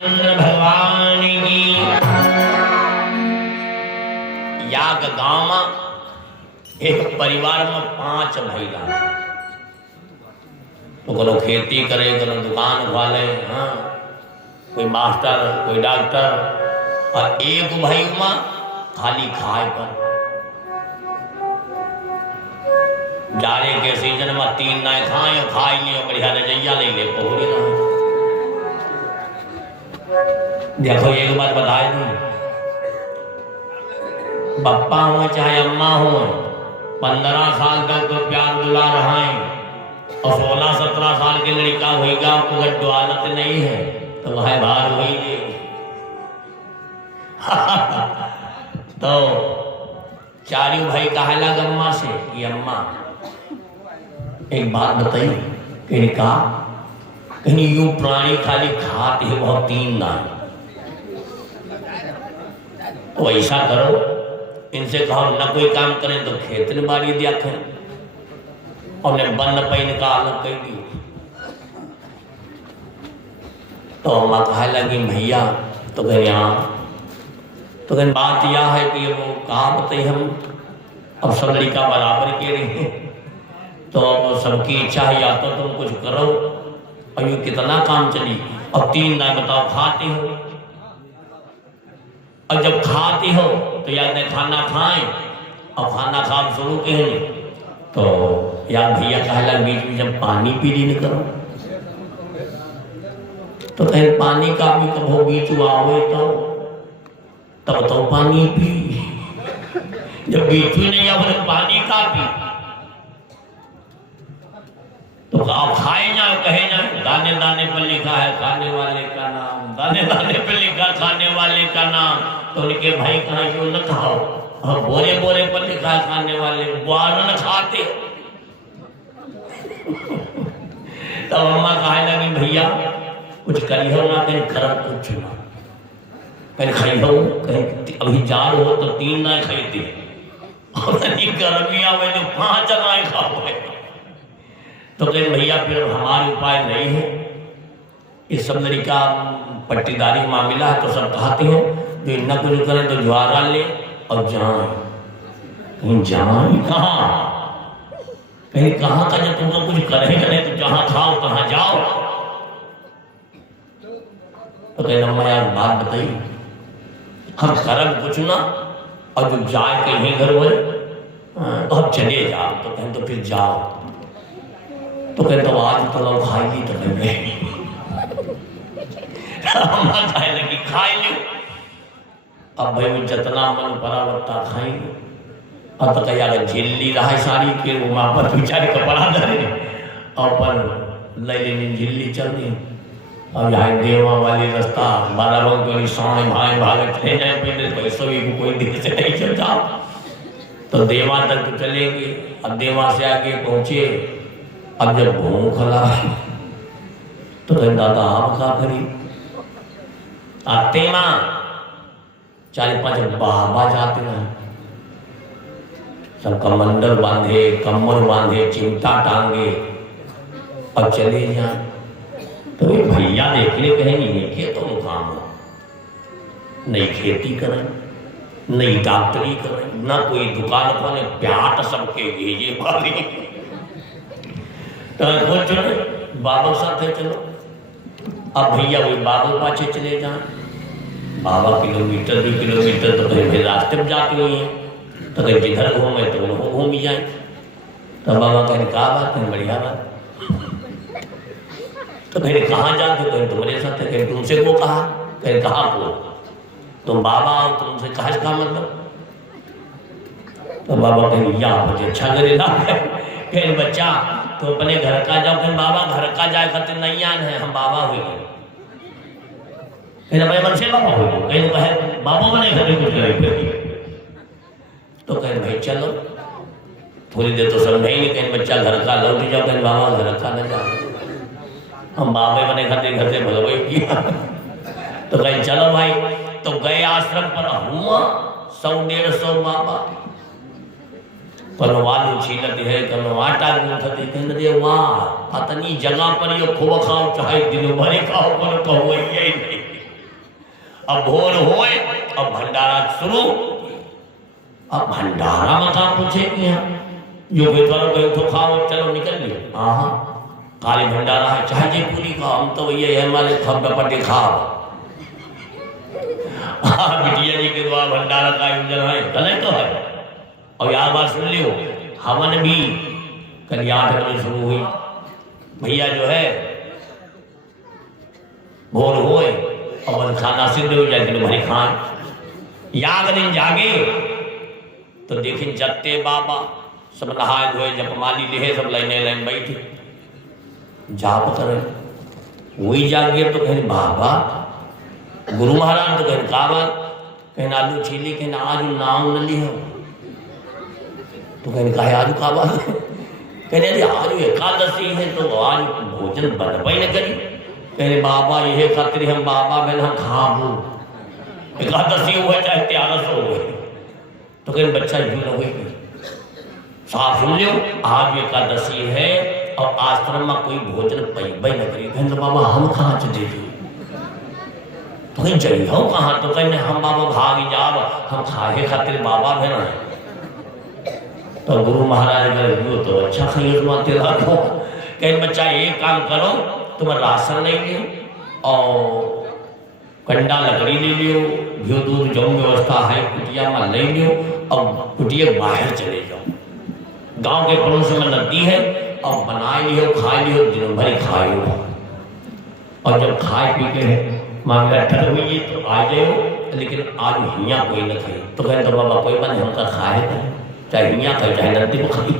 भगवान की याग गांव एक परिवार में 5 भैया तो कोनो खेती करे, कोनो दुकान खोले, हाँ कोई मास्टर, कोई डॉक्टर, और एक भाई में खाली खाए पर जाड़े के सीजन में 3 ना खाए, खाई लियो बढ़िया रजैया ले ले पहुरी ना। देखो एक बात बता दूं, पप्पा हो चाहे अम्मा हो, 15 साल तक तो प्यार दुला रहा है, और 16-17 साल के लड़का होगा अगर दौलत नहीं है तो वह बाहर हुई तो चारों भाई कहला अम्मा से कि अम्मा एक बात बताइए, कहीं कहा कहीं यूं प्राणी खाली खाते है बहुत 3 ना, तो ऐसा करो इनसे कहो न कोई काम करें तो खेत में बाड़ी दिया करें, और ने बंद पैन का अलग कर दी। तो अम्मा कहे लगी भैया तो कहीं यहाँ तो कहीं बात यह है कि वो कहा बताइए हम अब सब लड़का बराबर के रहे तो सबकी इच्छा है या तो तुम कुछ करो, और यूँ कितना काम चली, और 3 ना बताओ खाते हो, और जब खाते हो तो याद नहीं खाना खाएं, और खाना खा शुरू कहें तो यार भैया कहला बीच में जब पानी पी ली न करो, तो कहीं पानी का भी कभो बीच आवे तब तो पानी पी, जब बीच में नहीं आवे तो पानी का पी, तो आप खाए ना कहे ना, दाने दाने पर लिखा है खाने वाले का नाम, दाने दाने पर लिखा खाने वाले का नाम, तो उनके भाई कहा क्यों न खाओ, और बोरे बोरे पर लिखा है खाने वाले, बुआर न खाते। तो अम्मा कहे लगी भैया कुछ करी हो ना, कहीं खराब कुछ ना, कहीं खाई हो, कहीं अभी जाड़ हो तो 3 ना खाते, और गर्मिया में तो 5 ना खाओ, तो कहीं भैया फिर हमारे उपाय नहीं है, इस सब लड़का पट्टीदारी मामला है, तो सब कहते हैं जो इतना कुछ करें तो ज्वारा ले और जाए कहाँ, कहीं कहाँ का जब तुमको कुछ करें तो जहाँ खाओ तहाँ जाओ। तो कहीं अम्मा यार बात बताइए, हम करब कुछ ना, और जो जाए कहीं घर बोले तो हम चले जाओ, तो कहें तो फिर जाओ, तो कहते तो आज तो खाएगी तो कहेंगे खाए लगी खाए ली, अब भाई वो जितना मन परावत्ता खाएंगे, अब तो कहीं अगर झिल्ली रहा साड़ी के वो वहाँ पर बेचारे कपड़ा धरे, और पर ले लेनी झिल्ली चल रही, अब यहाँ देवा वाली रास्ता 12 बजे सामने भाई भागत ले जाए, पहले पैसों भी कोई दिक्कत से नहीं चल जाओ, तो देवा तक तो चलेंगे, अब देवा से आगे पहुँचे, अब जब भूख लगा तो कहीं दादा आप क्या करी, आते माँ 4-5 बाबा जाते हैं, सबका मंडल बांधे, कमर बांधे, चिमटा टांगे और चले जाए, तो ये भैया देखने कहेंगे ये खेतों में काम हो, नहीं खेती करें, नहीं डॉक्टरी करें, ना कोई दुकान खोले, प्याट सबके भेजे वाली, तो चलो बाबा साथ चलो, अब भैया वही बाबा पाछे चले जाए, बाबा किलोमीटर 2 किलोमीटर तो कहीं रास्ते में जाती हुई है, तो कहीं जिधर घूमे तो उनको घूम ही जाए, तो बाबा कहें कहा बात है बढ़िया बात, तो कहीं कहाँ जाते, कहीं तुम्हारे साथ है, कहीं तुमसे को कहा, कहीं कहा को तुम बाबा आओ, तुमसे कहा इसका मतलब, तो बाबा कहें यहाँ मुझे अच्छा करेगा, कहीं बच्चा तो अपने घर का जाओ, कहीं बाबा घर का जाए खाते नहीं आन है, हम बाबा हुए कहीं अपने मन से बाबा हुए, कहीं कहे बाबा बने घर कुछ करे, तो कहीं भाई चलो थोड़ी देर तो समझाएंगे, कहीं बच्चा घर का लौट जाओ, कहीं बाबा घर का न जाओ, हम बाबे बने खाते घर से भगवाई किया, तो कहीं चलो भाई, तो गए आश्रम पर हुआ 100-150 बाबा, कनो आलू छीलती है, कनो आटा गूंथती, कहते वाह पतनी जगह पर ये खूब खाओ चाहे दिन भर खाओ, पर कहो यही नहीं, अब भोर होए, अब भंडारा शुरू। अब भंडारा मत आप पूछे कि यहाँ जो बेचारों गए तो खाओ, चलो निकल लियो। हाँ खाली भंडारा है, चाहे जी पूरी का, हम तो ये है हमारे खब डपटे खाओ। बिटिया जी के द्वारा भंडारा का आयोजन है, गलत तो है। और यार बात सुन लियो, हवन भी कल 8 बजे शुरू हुई। भैया जो है भोर होए और खाना सिद्ध हो जाए कि भाई खान याद दिन जागे तो देखें जत्ते बाबा सब नहाए धोए जपमाली लेहे सब लाइने लाइन बैठे जाप करे। वही जागे तो कहीं बाबा गुरु महाराज तो कहीं का बात, कहीं आलू छीली, कहीं आज नाम न लियो तो कहीं कहा आज का बात, कहने आज एकादशी है तो आज भोजन बनवाई न करी। कहने बाबा यह खातिर हम बाबा मैंने हम खाबू एकादशी हुआ चाहे 1300 हुए तो कहीं बच्चा यूं न हुई। साफ सुन लो, आज एकादशी है और आश्रम में कोई भोजन पैबई न करी। कहने बाबा हम कहाँ चले जाए तो कहीं जई हो कहाँ, तो कहने हम बाबा भाग जाब हम खाए खातिर बाबा भेन है। तो गुरु महाराज का तो अच्छा खरीद माते रखो। कहीं बच्चा एक काम करो, तुम राशन ले लियो और कंडा लकड़ी ले लियो, घी दूध जो व्यवस्था है कुटिया में ले लियो और कुटिया बाहर चले जाओ। गांव के पड़ोस में नदी है और बनाए लियो खाए लियो, दिन भर खाए हो। और जब खाए पी के मांगा ठर हुई तो आ जाओ, लेकिन आज हिया कोई न खाई। तो कहें तो बाबा कोई बने हम खाए चाहे हिया खाई चाहे नदी को खाई,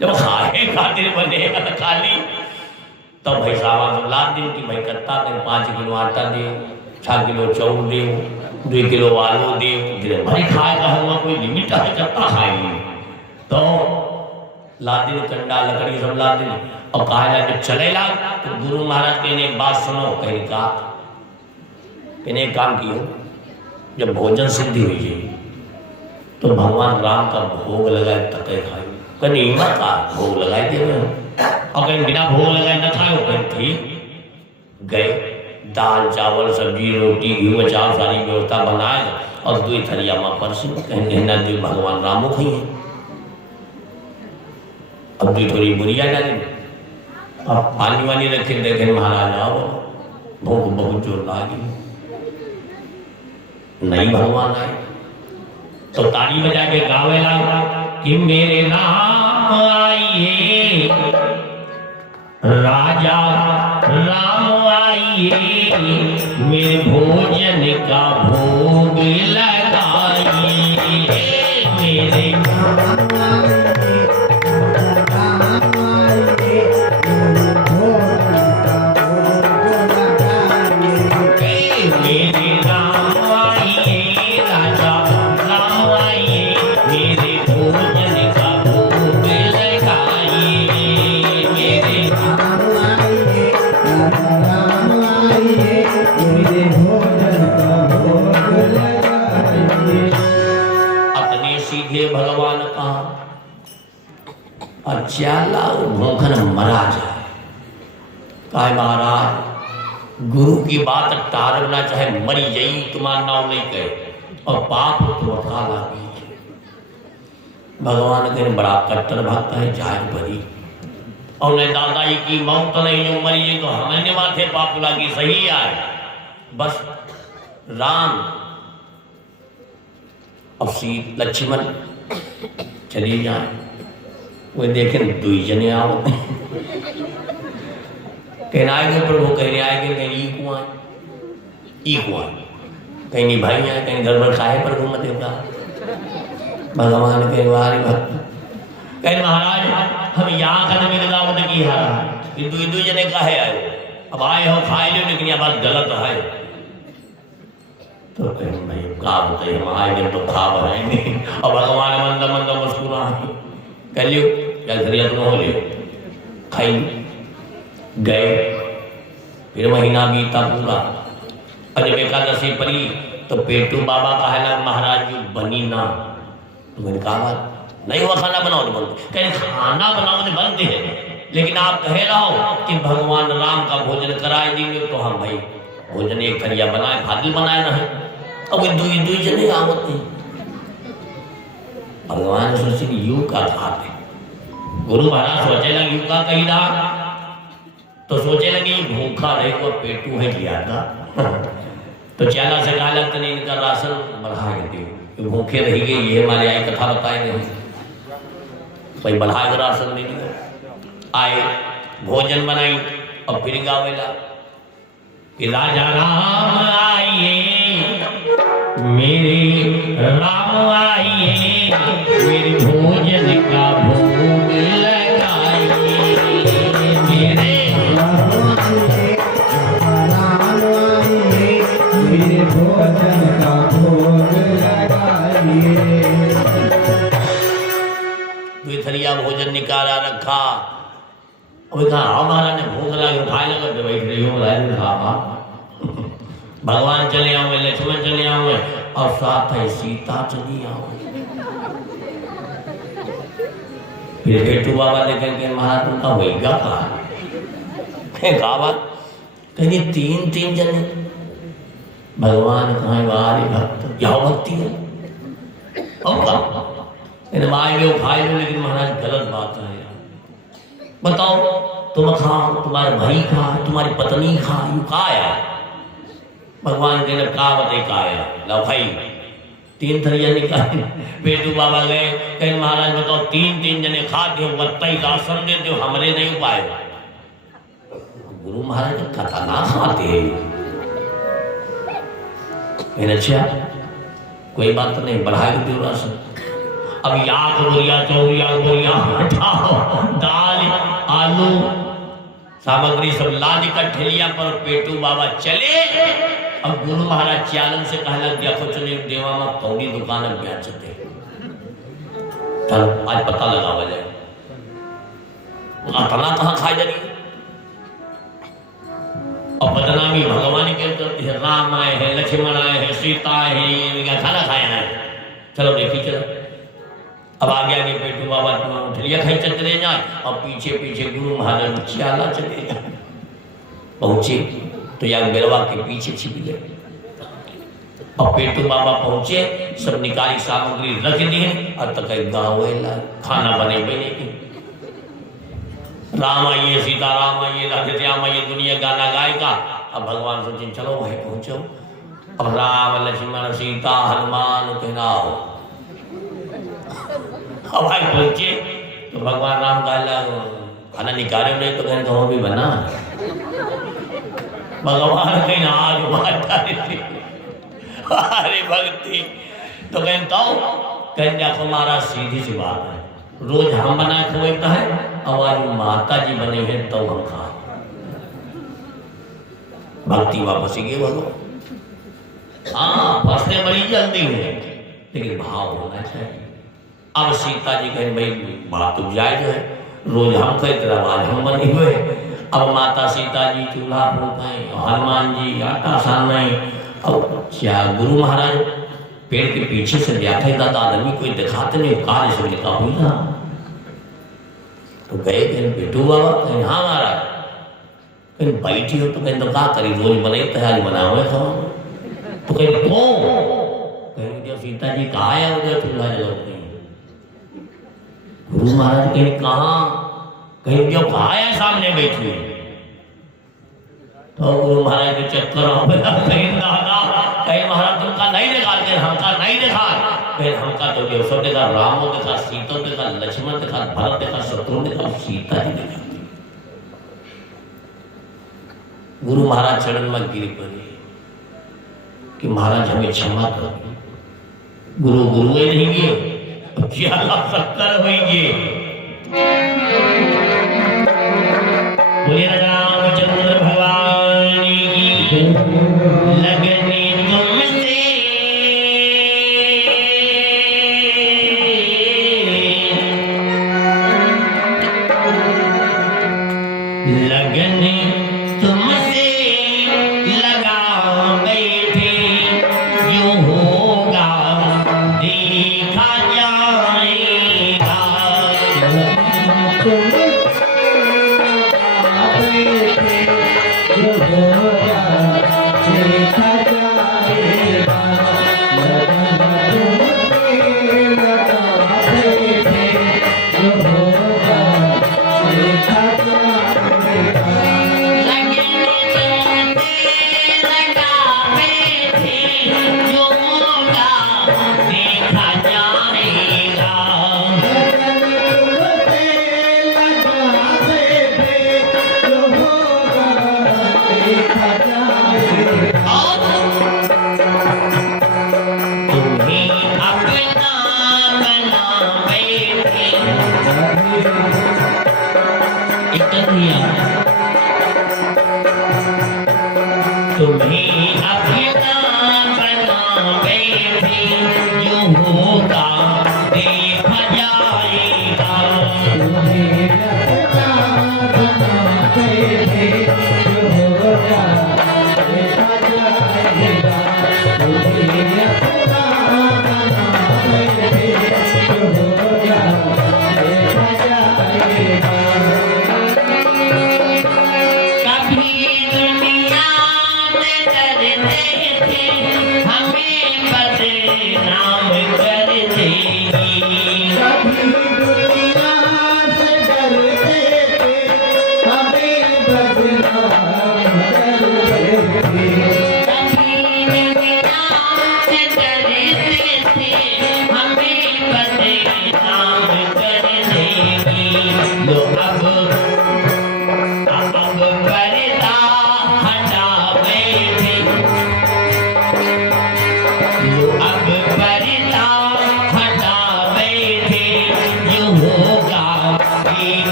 जब खाए खातिर बने खाली तो भाई साहब ला दिन की भाई कत्ता दिन 5 किलो आटा दे, 6 किलो चाउल दे, 2 किलो आलू दे, दिन भाई खाए का होगा कोई लिमिट है कत्ता खाएंगे। तो ला दिन कंडा लकड़ी सब ला दिन और कहा जब चलेगा तो गुरु महाराज कहने एक बात सुनो। कहीं का कहने एक काम कियो, जब भोजन सिद्धि हुई है तो भगवान राम का भोग लगाए तके खाए। कहीं हिम्मत का भोग लगाए दे और कहीं बिना भोग लगाए न खाए। कहीं ठीक गए दाल चावल सब्जी रोटी घी अचार सारी व्यवस्था बनाए और 2 थरिया माँ परसी। कहीं न दे भगवान रामो खाई है। अब 2 थोड़ी बुरिया डाली, अब पानी वानी रखे देखे महाराज आओ भूख बहुत जोर लागी, नहीं भगवान आए तो ताली बजा के गावे लगा कि मेरे नाम आइए राजा राम आइए, मेरे भोजन का भोग लगाइए। मेरे नाम आइए भगवान कहा अचाला भूखन मरा जाए। काय महाराज गुरु की बात टारना चाहे मरी जाई तुम्हारा नाम नहीं कहे और पाप तो उठा लागी। भगवान के बड़ा कट्टर भक्त है जाग भरी और ने दादाई की मौत नहीं जो मरी है तो हमें माथे पाप लागी। सही आए बस राम और सीता लक्ष्मण चली जाए, वो देखें 2 जने आओ कहना आएंगे प्रभु, कहने आएंगे कहीं ई कुआं कहीं नहीं भाई आए, कहीं घर भर खाए प्रभु मत देवता। भगवान के वारी भक्त कहीं महाराज हम यहाँ का नमी दावत की है 2 जने काहे आए, अब आए हो खाए लो लेकिन यह बात गलत है। तो कहीं भाई का बताइए हम आएंगे तो खा बनाएंगे और भगवान मंद मंद मुस्कुरा कह लियो क्या घरिया तुम हो लियो खाई गए। फिर महीना बीता पूरा और जब एकादशी पड़ी तो पेटू बाबा कहला महाराज जी बनी ना। तो मैंने कहा बात नहीं हुआ खाना बनाओ तो बनते, कहीं खाना बनाओ तो बनते हैं लेकिन आप कह रहा हो कि भगवान राम का भोजन कराए देंगे तो हम भाई भोजन एक थरिया बनाए फादिल बनाए ना है अब दुई दुई जने आवत नहीं। भगवान सोचे यू का खाते गुरु महाराज सोचे लगे यू का कही रहा तो सोचे लगे भूखा रहे को पेटू है ज्यादा तो चाला से कहा लगता नहीं इनका राशन बढ़ा के दे भूखे रहेंगे ये हमारे आई कथा बताए नहीं भाई बढ़ाए राशन नहीं दिया आए भोजन बनाई और फिर गावेला कि राजा राम आइए मेरे राम आइए मेरे भोजन का भोग लगाइए मेरे राम आइए मेरे भोजन का भोग लगाइए। थरिया भोजन निकाला रखा और कहा हमारा ने भूख लगा उठाए लगा तो बैठ रही हूँ भगवान चले आओ लक्ष्मण चले आओ और साथ है सीता चली आओ। फिर बेटू बाबा लेकर के महाराज तुमका होगा कहा बात कहीं तीन तीन जने भगवान कहा वारे भक्त क्या भक्ति है और कहा माए में उठाए लो लेकिन महाराज गलत बात है बताओ तुम खा तुम्हारे भाई खा तुम्हारी पत्नी खा यू का आया भगवान के का बते का आया लो भाई तीन थरिया निकाले बेटू बाबा गए कहीं महाराज बताओ तीन तीन जने खाते हो बत्ता का समझे हो हमरे नहीं पाए गुरु महाराज का कथा ना खाते अच्छा कोई बात नहीं बढ़ा के दो राशन अब याद बोलिया चौरिया बोलिया हटाओ दाल आलू सामग्री सब लाद कर ठेलिया पर पेटू बाबा चले। अब गुरु महाराज चालन से कहला देखो चले देवा में कौड़ी दुकान बेचते चलो आज पता लगावा जाए अतना कहाँ खाई जानी और बदनामी भगवान के करते हैं राम आए हैं लक्ष्मण आए हैं सीता है खाना खाया है चलो देखिए चलो अब आगे आगे पेटू बाबा ठलिया खाई चले जाए और पीछे पीछे गुरु महाराज चाला चले जाए पहुंचे तो यहाँ बेरवा के पीछे छिप गए और पेटू बाबा पहुंचे सब निकाली सामग्री रख दी और तक गाँव खाना बने बने की राम आइए सीता राम आइए राधेश्याम आइए दुनिया गाना गाएगा। अब भगवान सोचे चलो भाई पहुंचो अब राम लक्ष्मण सीता हनुमान के नाम अब भाई पहुंचे तो भगवान राम कहला खाना निकाले नहीं तो कहने कहो भी बना भगवान कहीं आग मारता अरे भक्ति तो कहने कहो देखो महाराज सीधी सी बात है रोज हम बनाए खोता है और आज माता जी बने हैं तो हम खा भक्ति वापस ही गए भगवान हाँ फंसने बड़ी जल्दी है लेकिन भाव होना चाहिए। अब सीता जी कहें भाई बात तो जायज है रोज हम कहते आज हम बने हुए अब माता सीता जी चूल्हा फूकाएं हनुमान जी आटा सानाएं अब क्या गुरु महाराज पेड़ के पीछे से देखा दादा आदमी कोई दिखाते नहीं कार्य से निकाल हुई ना तो गए कहीं बेटू बाबा कहीं हाँ महाराज कहीं बैठी हो तो कहीं तो क्या करी रोज बने तैयारी बनाओ खाओ तो कहीं कहीं जो सीता जी कहा है उधर चूल्हा जलाते गुरु महाराज कहीं कहा कहीं जो कहा है सामने बैठी तो गुरु महाराज के चक्कर कहीं दादा कहीं महाराज तुमका नहीं देखा कहीं हमका नहीं देखा कहीं हमका तो जो सब देखा रामो देखा सीतो देखा लक्ष्मण देखा भरत देखा शत्रु देखा सीता जी देखा गुरु महाराज चरण में गिर पड़े कि महाराज हमें क्षमा कर गुरु गुरु ही रहेंगे क्या शक्कर होंगे बोले रामचंद्र भगवान की लगनी तुमसे लगनी तुमसे लगा बैठे जो होगा देखा जाएगा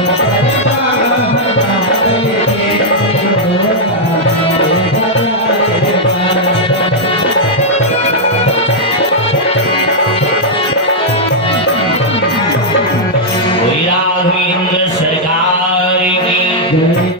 Yeah.